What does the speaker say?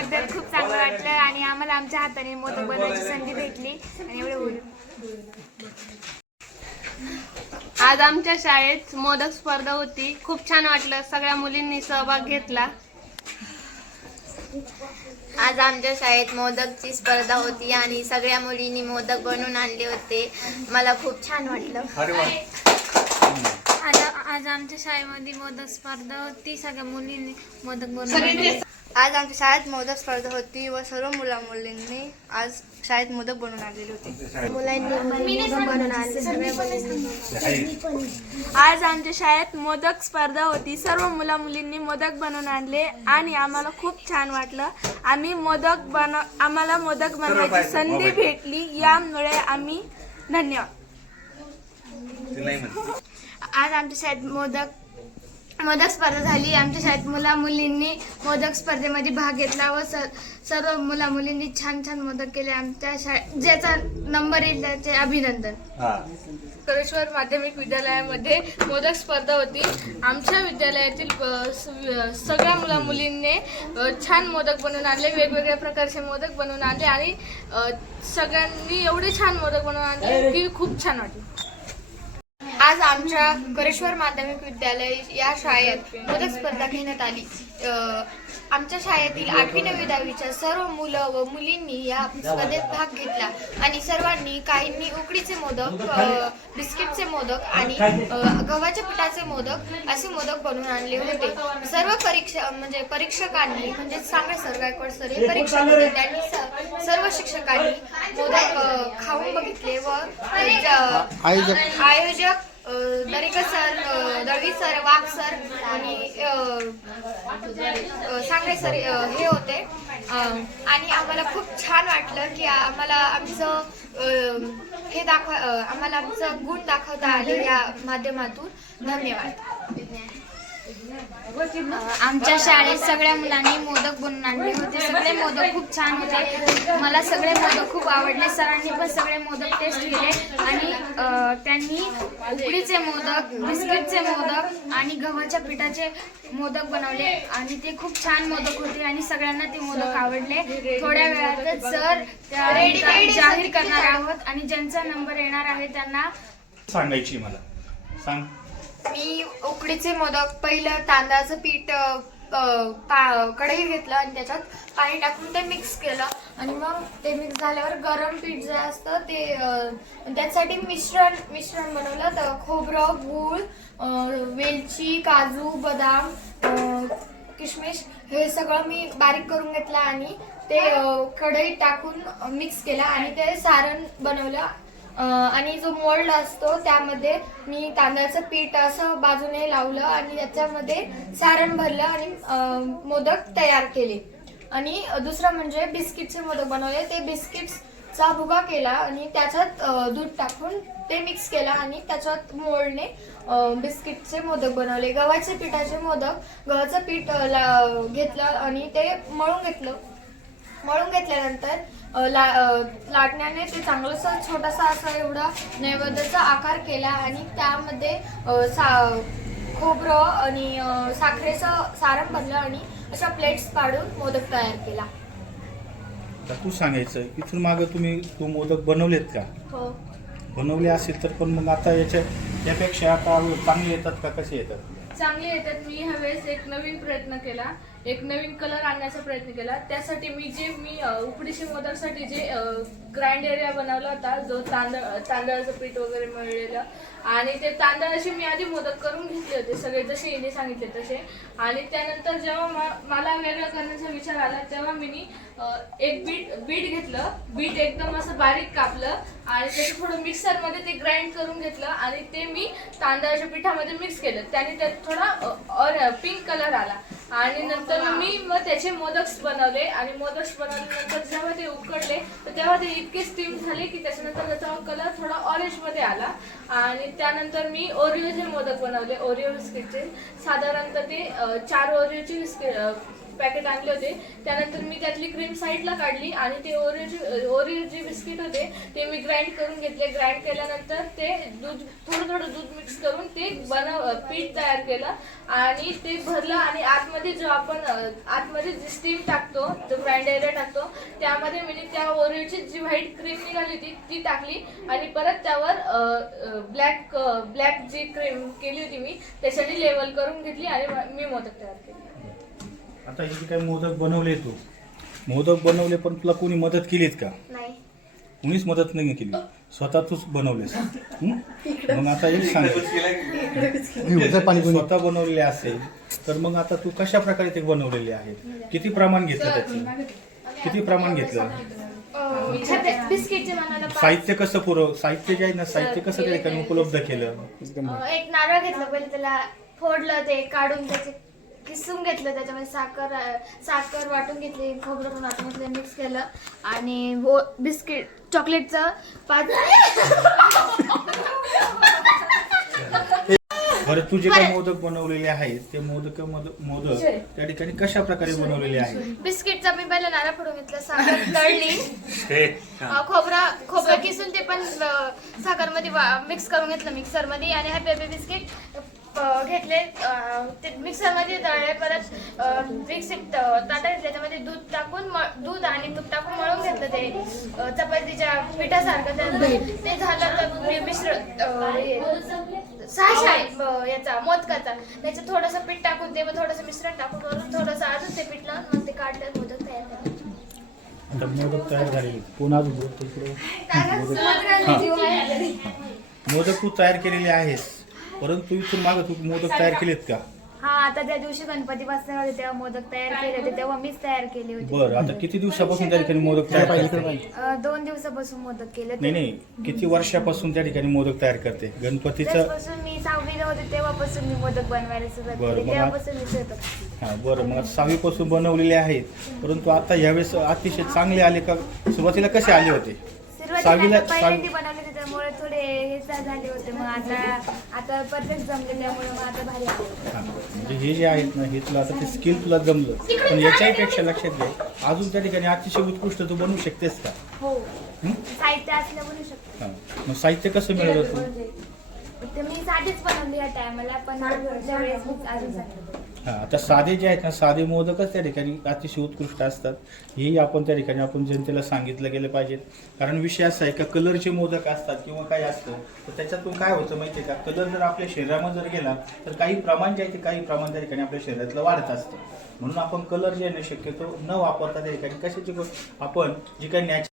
त्याबद्दल खूप चांगलं वाटलं आणि आम्हाला आमच्या हाताने मोदक बनवायची संधी भेटली आणि एवढं बोलू. आज आमच्या शाळेत मोदक स्पर्धा होती. खूप छान वाटलं. सगळ्या मुलींनी सहभाग घेतला. आज आमच्या शाळेत मोदकची स्पर्धा होती आणि सगळ्या मुलींनी मोदक बनवून आणले होते. मला खूप छान वाटलं. आज आमच्या शाळेमध्ये मोदक स्पर्धा होती. सगळ्या मुलींनी मोदक बनवून आज आमच्या शाळेत मोदक स्पर्धा होती व सर्व मुलींनी आज शाळेत मोदक बनवून आणलेले होते. आज आमच्या शाळेत मोदक स्पर्धा होती. सर्व मुलींनी मोदक बनवून आणले आणि आम्हाला खूप छान वाटलं. आम्हाला मोदक बनवायची संधी भेटली, यामुळे आम्ही धन्यवाद. आज आमच्या शाळेत मोदक स्पर्धा झाली. आमच्या शाळेत मुलींनी मोदक स्पर्धेमध्ये भाग घेतला व सर्व मुलींनी छान छान मोदक केले. आमच्या शाळेत ज्याचा नंबर येईल त्याचे अभिनंदन. करेश्वर माध्यमिक विद्यालयामध्ये मोदक स्पर्धा होती. आमच्या विद्यालयातील सगळ्या मुलींनी छान मोदक बनवून आणले. वेगवेगळ्या प्रकारचे मोदक बनवून आणले आणि सगळ्यांनी एवढे छान मोदक बनवून आणले की खूप छान वाटले. आज आमच्या करेश्वर माध्यमिक विद्यालय या शाळेत मोदक स्पर्धा घेण्यात आली. आमच्या शाळेतील 8वी 9वी 10वीच्या सर्व मुलं व मुलींनी या स्पर्धेत भाग घेतला आणि सर्वांनी काहींनी उकडीचे मोदक, बिस्किटचे मोदक आणि गव्हाच्या पिठाचे मोदक असे मोदक बनवून आणले होते. सर्व परीक्षकांनी म्हणजे सांगळे सर, गायकवाड सर हे परीक्षक होते. त्यांनी सर्व शिक्षकांनी मोदक खाऊन बघितले व आयोजक दरेकर सर, दळवी सर, वाघ सर आणि सांगळे सर हे होते आणि आम्हाला खूप छान वाटलं की आम्हाला आमचं गुण दाखवता आले या माध्यमातून. धन्यवाद. आमच्या शाळेत सगळ्या मुलांनी मोदक बनवून आणले होते. सगळे मोदक खूप छान होते. मला सगळे मोदक खूप आवडले. सरांनी पण सगळे मोदक टेस्ट केले आणि त्यांनी उकडीचे मोदक, बिस्किटचे मोदक आणि गव्हाच्या पिठाचे मोदक बनवले आणि ते खूप छान मोदक होते आणि सगळ्यांना ते मोदक आवडले. थोड्या वेळातच सर जाहीर करणार आहोत आणि ज्यांचा नंबर येणार आहे त्यांना सांगायची. मला सांग. मी उकडीचे मोदक पहिलं तांदळाचं पीठ कढई घेतलं आणि त्याच्यात पाणी टाकून ते मिक्स केलं आणि मग ते मिक्स झाल्यावर गरम पीठ जे असतं ते त्यासाठी मिश्रण बनवलं. तर खोबरं, गूळ, वेलची, काजू, बदाम, किशमिश हे सगळं मी बारीक करून घेतलं आणि ते कढईत टाकून मिक्स केलं आणि ते सारण बनवलं. आणि जो मोल्ड असतो त्यामध्ये मी तांदळाचं पीठ असं बाजूने लावलं आणि त्याच्यामध्ये सारण भरलं आणि मोदक तयार केले. आणि दुसरं म्हणजे बिस्किटचे मोदक बनवले. ते बिस्किटचा भुगा केला आणि त्याच्यात दूध टाकून ते मिक्स केलं आणि त्याच्यात मोल्डने बिस्किटचे मोदक बनवले. गव्हाचे पिठाचे मोदक, गव्हाचं पीठ घेतलं आणि ते मळून घेतल्यानंतर लाटण्याने ते चांगलंसं छोटासा असा एवढा नैवेद्याचा आकार केला आणि त्यामध्ये खोबरं आणि साखरेचं सारण भरलं आणि अशा प्लेट्स पाडून मोदक तयार केला. तू सांगायचं इथून मागं तुम्ही मोदक बनवलेत का? हो, बनवले असेल तर पण मग आता यापेक्षा आता चांगले येतात का कसे येतात? चांगले येतात. मी ह्यावेळेस एक नवीन प्रयत्न केला, एक नवीन कलर आणण्याचा प्रयत्न केला. त्यासाठी मी उकडीचे मोदकसाठी जे ग्राइंड एरिया बनवला होता, जो तांदळाचं पीठ वगैरे मळलेलं आणि ते तांदळाचे मी आधी मोदक करून घेतले होते सगळे जसे हिने सांगितले तसे. आणि त्यानंतर जेव्हा मला वेगळं करण्याचा विचार आला तेव्हा मी एक बीट घेतलं. बीट एकदम असं बारीक कापलं आणि त्याचं थोडं मिक्सरमध्ये ते ग्राइंड करून घेतलं आणि ते मी तांदळाच्या पिठामध्ये मिक्स केलं. त्याने त्यात थोडा पिंक कलर आला आणि नंतर मी मग त्याचे मोदक्स बनवले आणि मोदक्स बनवल्यानंतर जेव्हा ते उकडले तर तेव्हा ते इतके स्टीम झाले की त्याच्यानंतर त्याचा कलर थोडा ऑरेंजमध्ये आला. आणि त्यानंतर मी ओरिओचे मोदक बनवले, ओरिओ बिस्किटचे. साधारणतः ते 4 ओरिओचे पॅकेट आणले होते. त्यानंतर मी त्यातली क्रीम साईडला काढली आणि ते ओरिओ जे बिस्किट होते ते मी ग्राइंड करून घेतले. ग्राइंड केल्यानंतर ते दूध थोडं दूध मिक्स करून ते पीठ तयार केलं आणि ते भरलं आणि आतमध्ये जो आपण आतमध्ये जी स्टीम टाकतो, जो ग्राइंड एरिया टाकतो, त्यामध्ये मी त्या ओरिओची जी व्हाईट क्रीम निघाली होती ती टाकली आणि परत त्यावर ब्लॅक जी क्रीम केली होती मी त्याच्याने लेवल करून घेतली आणि मी मोदक तयार केले. आता हे जे काही मोदक बनवले तू, मोदक बनवले पण तुला कोणी मदत केलीत का? नाही. कुणीच मदत नाही केली, स्वतः तूच बनवलेस. मग आता एक सांग, स्वतः बनवलेले असेल तर मग आता तू कशा प्रकारे ते बनवलेले आहेत? किती प्रमाण घेतलं त्याचं? किती प्रमाण घेतलं? बिस्किटचे बनायला साहित्य कसं साहित्य जे आहे ना, साहित्य कसं त्या ठिकाणी उपलब्ध केलं? एक नारळ घेतलं, पहिले त्याला फोडलं, ते काढून त्याचे किसून घेतलं, त्याच्यामध्ये साखर वाटून घेतली, खोबरं पण वाटून घेतलं, मिक्स केलं आणि बिस्किट चॉकलेटचं बरं, तू जे काही मोदक बनवलेले आहेत ते मोदक त्या ठिकाणी कशा प्रकारे बनवलेले आहेत? बिस्किटचा मी पहिला नारळ फोडून घेतला, साखर तळली, खोबरं किसून ते पण साखरमध्ये मिक्स करून घेतलं मिक्सरमध्ये आणि हॅपी बिस्किट घेतले, ते मिक्सरमध्ये तळले. परत मिक्सीत ताटा घेतले, त्याच्यामध्ये दूध आणि तूप टाकून मळून घेतलं, ते चपातीच्या पिठासारखं. ते झालं तर मिश्रण सहाशा याचा मोदकाचा, त्याच्यात थोडंसं पीठ टाकून ते थोडंसं मिश्रण टाकून वरून थोडंसं अजून ते पीठ लावून मग ते काढलं, मोदक तयार झाले. आता मोदक तयार झाले, पुन्हा अजून मोदक तू तयार केलेले आहेस, परंतु इथून मागं तू मोदक तयार केलेत का? हा, आता त्या दिवशी गणपती बसणार होते तेव्हा मोदक तयार केले होते, तेव्हा मीच तयार केले होते. बरं, आता किती दिवसापासून त्या ठिकाणी मोदक तयार करते? 2 दिवसापासून मोदक केले. नाही, किती वर्षापासून त्या ठिकाणी मोदक तयार करते? गणपतीचं त्यापासून मी 6वीला होते तेव्हापासून मी मोदक बनवायला सुरुवात बरं, केली, मग तेव्हापासून मी स्वतः. हा, बरं, मग 6वी पासून बनवलेले आहेत, परंतु आता यावेळेस अतिशय चांगले आले का? सुरुवातीला कसे आले होते? सुरुवातीला पहिल्यांदा बनवले होते त्यामुळे थोडे हे झाले होते, मग आता परफेक्ट जमले, त्यामुळे मग आता भारी आले. हा, म्हणजे हे जे आहेत ना, हे तुला आता ते स्किल तुला जमलं, पण याच्याही पेक्षा लक्षात घे, अजून त्या ठिकाणी अतिशय उत्कृष्ट तू बनवू शकतेस का? हो, साहित्य असलं बनवू शकतो. हा, मग साहित्य कसं मिळवलं तू? ते मी साधीच बनवली या टायमाला, पण त्यावेळेस मी अजून सांगितलं. हा, आता साधे जे आहेत ना, साधे मोदकच त्या ठिकाणी अतिशय उत्कृष्ट असतात. हेही आपण त्या ठिकाणी आपण जनतेला सांगितलं गेलं पाहिजे. कारण विषय असा आहे का, कलरचे मोदक असतात किंवा काय असतं तर त्याच्यातून काय होतं माहिती आहे का, कलर जर आपल्या शरीरामध्ये जर गेला तर काही प्रमाण जे आहे ते काही प्रमाण त्या ठिकाणी आपल्या शरीरातलं वाढत असतं. म्हणून आपण कलर जे आहे ना, शक्यतो न वापरता त्या ठिकाणी कशाची आपण जी काही